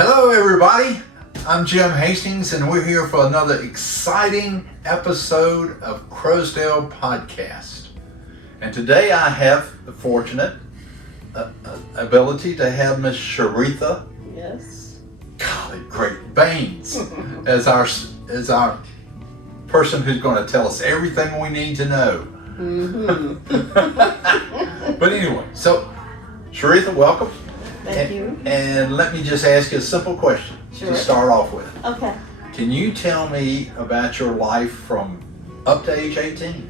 Hello everybody, I'm Jim Hastings and we're here for another exciting episode of Croasdaile Podcast. And today I have the fortunate ability to have Miss Shereatha, Yes. golly great, Baines, as our person who's going to tell us everything we need to know. But anyway, so Shereatha, welcome. Thank you. And let me just ask you a simple question Sure. to start off with. Okay. Can you tell me about your life from up to age 18?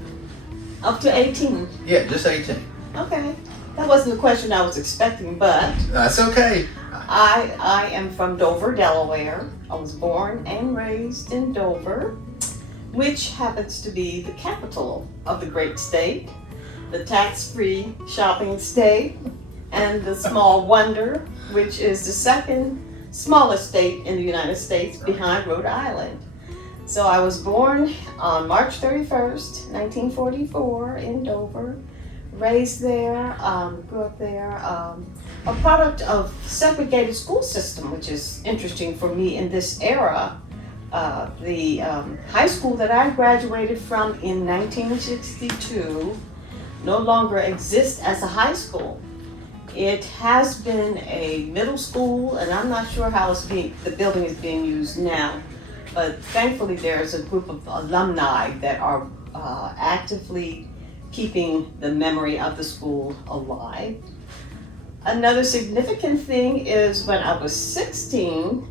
Up to 18. Yeah, just 18. Okay. That wasn't the question I was expecting, but That's okay. I am from Dover, Delaware. I was born and raised in Dover, which happens to be the capital of the great state, the tax-free shopping state, and the small wonder, which is the second smallest state in the United States behind Rhode Island. So I was born on March 31st, 1944 in Dover, raised there, grew up there, a product of segregated school system, which is interesting for me in this era. The high school that I graduated from in 1962 no longer exists as a high school. It has been a middle school, and I'm not sure how the building is being used now, but thankfully there's a group of alumni that are actively keeping the memory of the school alive. Another significant thing is when I was 16,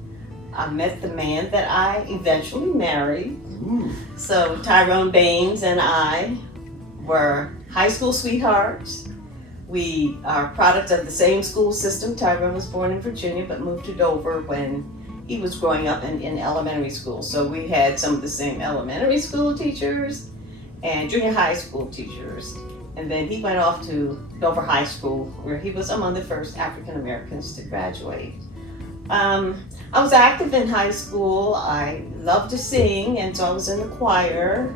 I met the man that I eventually married. Ooh. So Tyrone Baines and I were high school sweethearts. We are a product of the same school system. Tyrone was born in Virginia but moved to Dover when he was growing up in elementary school. So we had some of the same elementary school teachers and junior high school teachers. And then he went off to Dover High School where he was among the first African Americans to graduate. I was active in high school. I loved to sing, and so I was in the choir.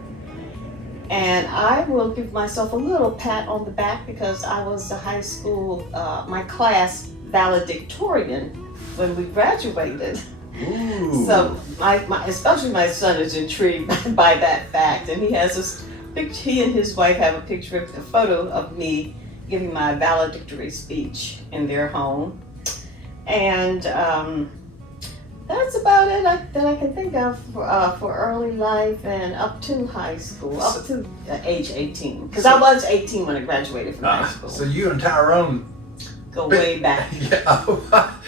And I will give myself a little pat on the back because I was the high school, my class valedictorian when we graduated. Ooh. So especially my son is intrigued by that fact. And he has this picture, he and his wife have a photo of me giving my valedictory speech in their home. And that's about it that I can think of for early life and up to high school, up to age 18. Because I was 18 when I graduated from high school. So you and Tyrone Go way back. Yeah,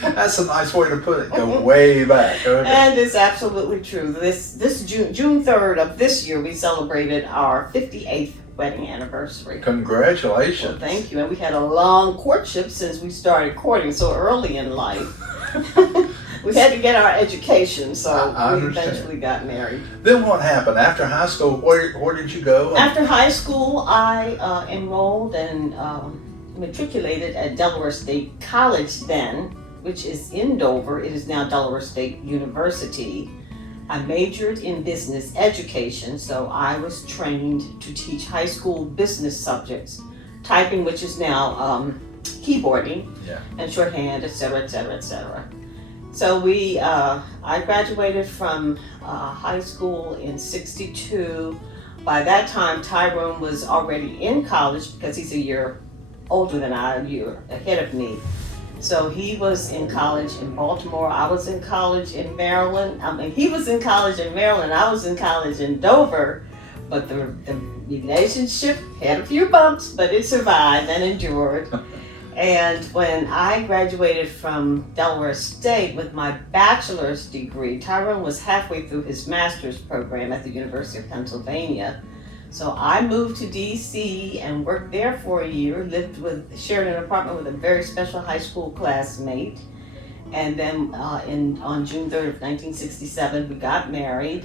that's a nice way to put it. Go way back. Okay. And it's absolutely true. This June 3rd of this year, we celebrated our 58th wedding anniversary. Congratulations. Well, thank you. And we had a long courtship since we started courting so early in life. We had to get our education, so I we understand. eventually got married. Then what happened after high school? Where did you go? After high school, I enrolled and matriculated at Delaware State College then, which is in Dover. It is now Delaware State University. I majored in business education, so I was trained to teach high school business subjects, typing, which is now keyboarding, Yeah. and shorthand, etc., etc., etc. So I graduated from high school in '62. By that time, Tyrone was already in college because he's a year older than I, a year ahead of me. So he was in college in Baltimore. I was in college in Maryland. He was in college in Maryland. I was in college in Dover. But the relationship had a few bumps, but it survived and endured. And when I graduated from Delaware State with my bachelor's degree, Tyrone was halfway through his master's program at the University of Pennsylvania. So I moved to DC and worked there for a year, shared an apartment with a very special high school classmate. And then on June 3rd of 1967, we got married.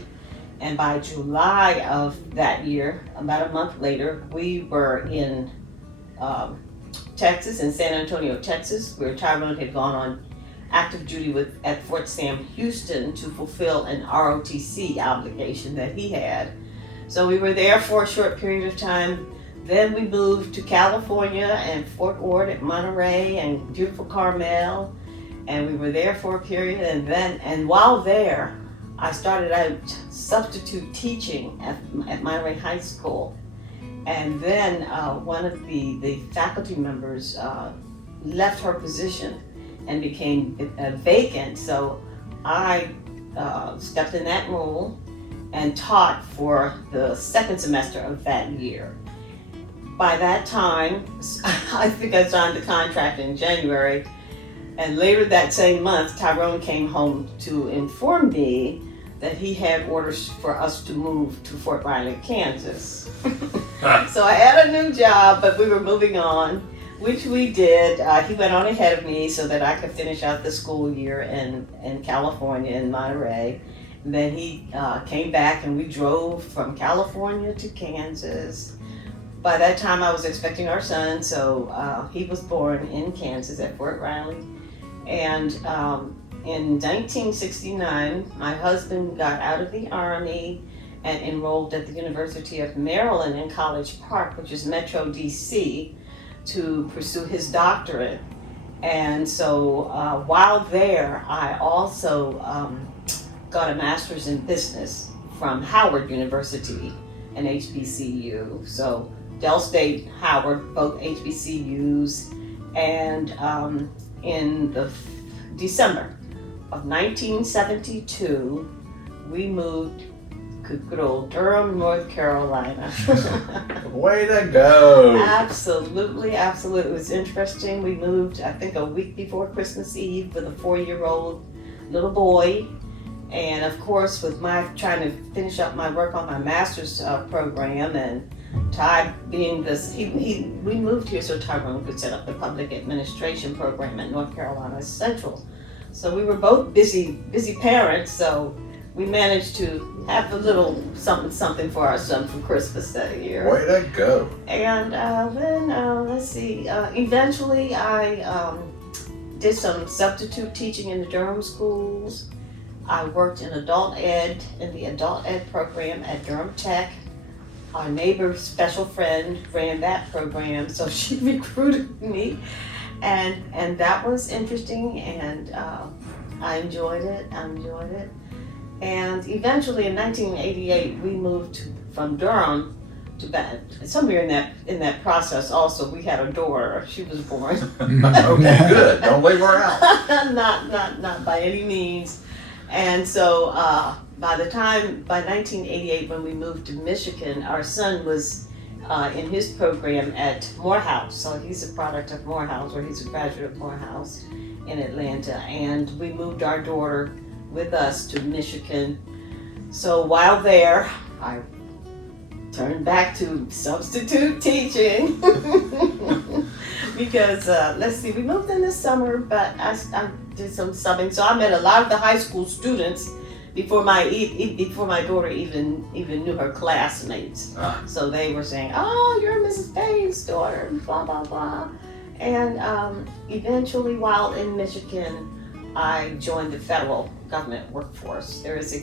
And by July of that year, about a month later, we were in Texas, in San Antonio, Texas, where Tyrone had gone on active duty at Fort Sam Houston to fulfill an ROTC obligation that he had. So we were there for a short period of time. Then we moved to California and Fort Ord at Monterey and beautiful Carmel. and we were there for a period, and while there, I started out substitute teaching at Monterey High School. And then one of the faculty members left her position and became vacant. So I stepped in that role and taught for the second semester of that year. By that time, I think I signed the contract in January, and later that same month, Tyrone came home to inform me that he had orders for us to move to Fort Riley, Kansas. So I had a new job, but we were moving on, which we did. He went on ahead of me so that I could finish out the school year in California, in Monterey. And then he came back and we drove from California to Kansas. By that time I was expecting our son, so he was born in Kansas at Fort Riley. And in 1969, my husband got out of the Army and enrolled at the University of Maryland in College Park, which is Metro DC, to pursue his doctorate. And so while there, I also got a master's in business from Howard University, an HBCU. So Del State, Howard, both HBCUs. And in the December of 1972, we moved to good old Durham, North Carolina. Way to go! Absolutely, absolutely. It was interesting. We moved, I think, a week before Christmas Eve with a 4-year-old little boy. And of course, with my trying to finish up my work on my master's program, and Ty being this, we moved here so Tyrone could set up the public administration program at North Carolina Central. So we were both busy parents, so we managed to have a little something for our son for Christmas that year. Way to go. And then, let's see, eventually I did some substitute teaching in the Durham schools. I worked in adult ed, in the adult ed program at Durham Tech. Our neighbor special friend ran that program, so she recruited me. And that was interesting, and I enjoyed it. And eventually in 1988, we moved from Durham to Baines. Somewhere in that process also, we had a daughter. She was born. Okay, good. Don't leave her out. Not by any means. And so by 1988, when we moved to Michigan, our son was in his program at Morehouse. So he's a product of Morehouse, or he's a graduate of Morehouse in Atlanta. And we moved our daughter with us to Michigan. So while there, I turned back to substitute teaching because let's see, we moved in this summer, but I did some subbing. So I met a lot of the high school students before my daughter even knew her classmates. So they were saying, "Oh, you're Mrs. Baines' daughter," blah blah blah. And eventually, while in Michigan, I joined the federal government workforce. There is a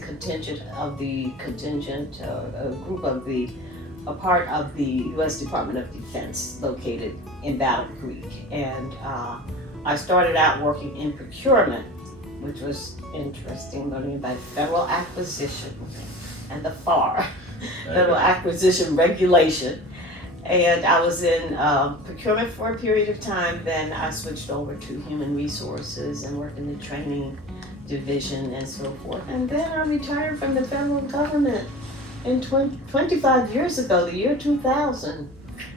a part of the U.S. Department of Defense located in Battle Creek. And I started out working in procurement, which was interesting, learning about federal acquisition and the FAR, Federal Acquisition Regulation. And I was in procurement for a period of time. Then I switched over to human resources and worked in the training division and so forth. And then I retired from the federal government in 25 years ago, the year 2000.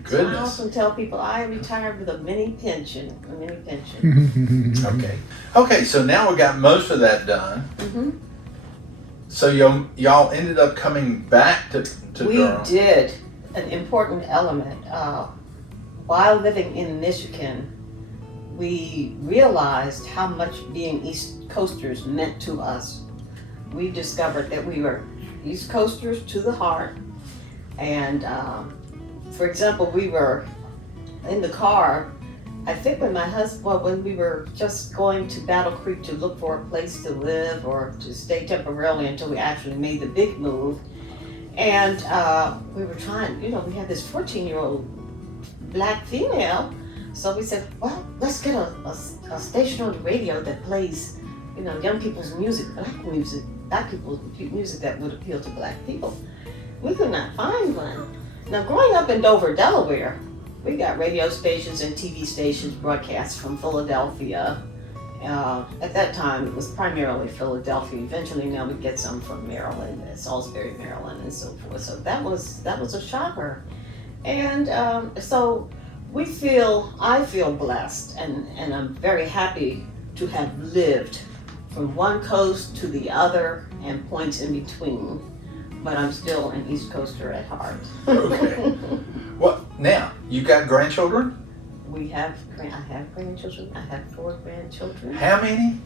Goodness. So I often tell people I retired with a mini pension. Okay, so now we got most of that done. Mm-hmm. So y'all ended up coming back to Durham. We did. An important element. While living in Michigan, we realized how much being East Coasters meant to us. We discovered that we were East Coasters to the heart. And for example, we were in the car, I think when we were just going to Battle Creek to look for a place to live or to stay temporarily until we actually made the big move. And we were trying, we had this 14-year-old black female, So we said, well, let's get a station on the radio that plays, young people's music, black people's music that would appeal to black people. We could not find one. Now, growing up in Dover, Delaware, we got radio stations and TV stations broadcast from Philadelphia. At that time, it was primarily Philadelphia. Eventually, now we get some from Maryland, Salisbury, Maryland, and so forth. So that was a shocker. And so I feel blessed, and I'm very happy to have lived from one coast to the other and points in between. But I'm still an East Coaster at heart. Okay. Well, now, you got grandchildren? I have grandchildren. I have 4 grandchildren. How many?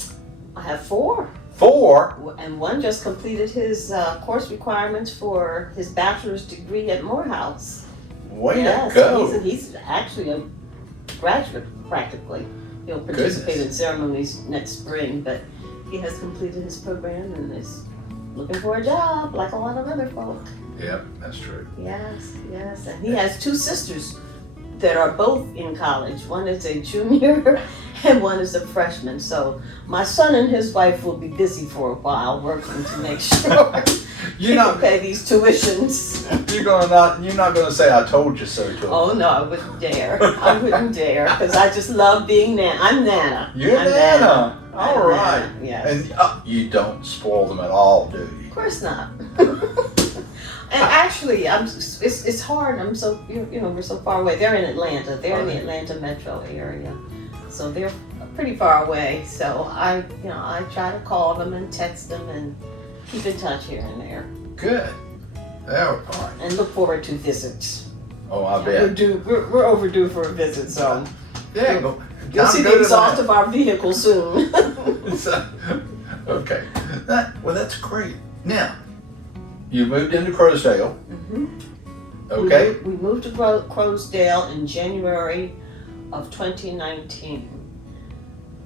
I have 4. 4? And one just completed his course requirements for his bachelor's degree at Morehouse. Way to go. He's actually a graduate, practically. He'll participate in ceremonies next spring, but he has completed his program and is looking for a job like a lot of other folk. Yep, that's true. Yes. And he has 2 sisters that are both in college. One is a junior and one is a freshman. So my son and his wife will be busy for a while working to make sure he can pay these tuitions. You're not gonna say I told you so to him. Oh no, I wouldn't dare. Because I just love being Nana. I'm Nana. You're Nana. All right. Nana, yes. And you don't spoil them at all, do you? Of course not. And actually, it's hard. I'm so we're so far away. They're in Atlanta. They're in the Atlanta metro area, so they're pretty far away. So I try to call them and text them and keep in touch here and there. Good. All right. And look forward to visits. Oh, I bet. We're overdue for a visit, so yeah. you'll see the exhaust of our vehicle soon. Okay. That's great. Now, you moved into Croasdaile. Mm-hmm. Okay. We moved to Croasdaile in January of 2019.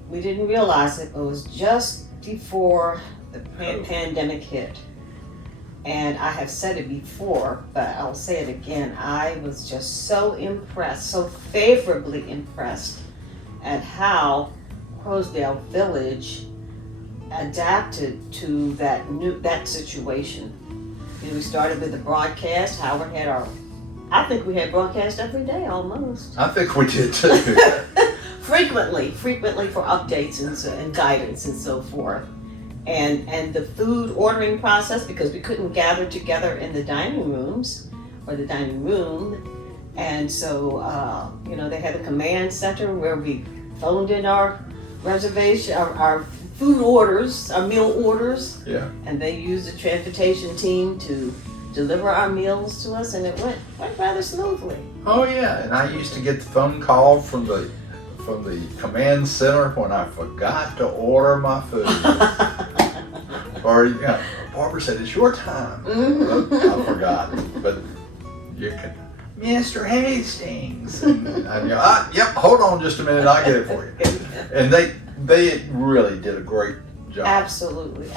We didn't realize it, but it was just before the pandemic hit. And I have said it before, but I'll say it again. I was just so impressed, so favorably impressed at how Croasdaile Village adapted to that situation. We started with the broadcast. Howard had I think we had broadcast every day almost. I think we did too. frequently for updates and guidance and so forth. And the food ordering process, because we couldn't gather together in the dining rooms or the dining room. And so, they had a command center where we phoned in our reservation, our food orders, our meal orders. Yeah. And they used the transportation team to deliver our meals to us, and it went rather smoothly. Oh yeah, and I used to get the phone call from the command center when I forgot to order my food. Or Barbara said, "It's your time." Mm-hmm. I forgot, but you can, Mr. Hastings. And yep. Hold on just a minute, I'll get it for you. And they really did a great job. Absolutely.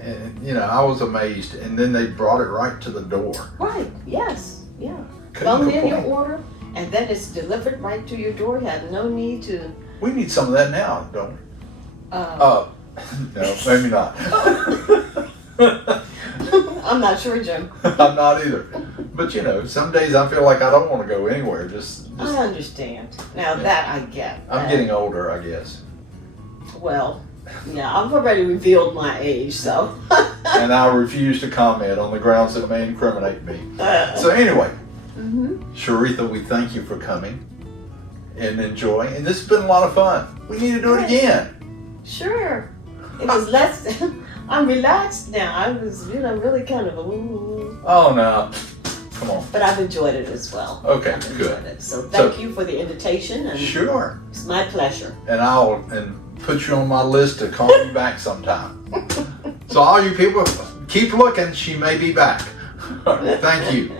And I was amazed. And then they brought it right to the door. Right. Yes. Yeah. Couldn't Phone in your complain. order, and then it's delivered right to your door. You had no need to. We need some of that now, don't we? No, maybe not. I'm not sure, Jim. I'm not either. But some days I feel like I don't want to go anywhere. Just I understand. Now that I get. I'm getting older, I guess. Well, yeah, I've already revealed my age, so. And I refuse to comment on the grounds that may incriminate me. So anyway, Shereatha, we thank you for coming and enjoying. And this has been a lot of fun. We need to do it again. Sure. It was less. I'm relaxed now. I was, really kind of ooh. Oh no. Come on. But I've enjoyed it as well. Okay, I've good. enjoyed it. So thank you for the invitation. And sure. It's my pleasure. And I'll put you on my list to call you back sometime. So all you people, keep looking. She may be back. Thank you.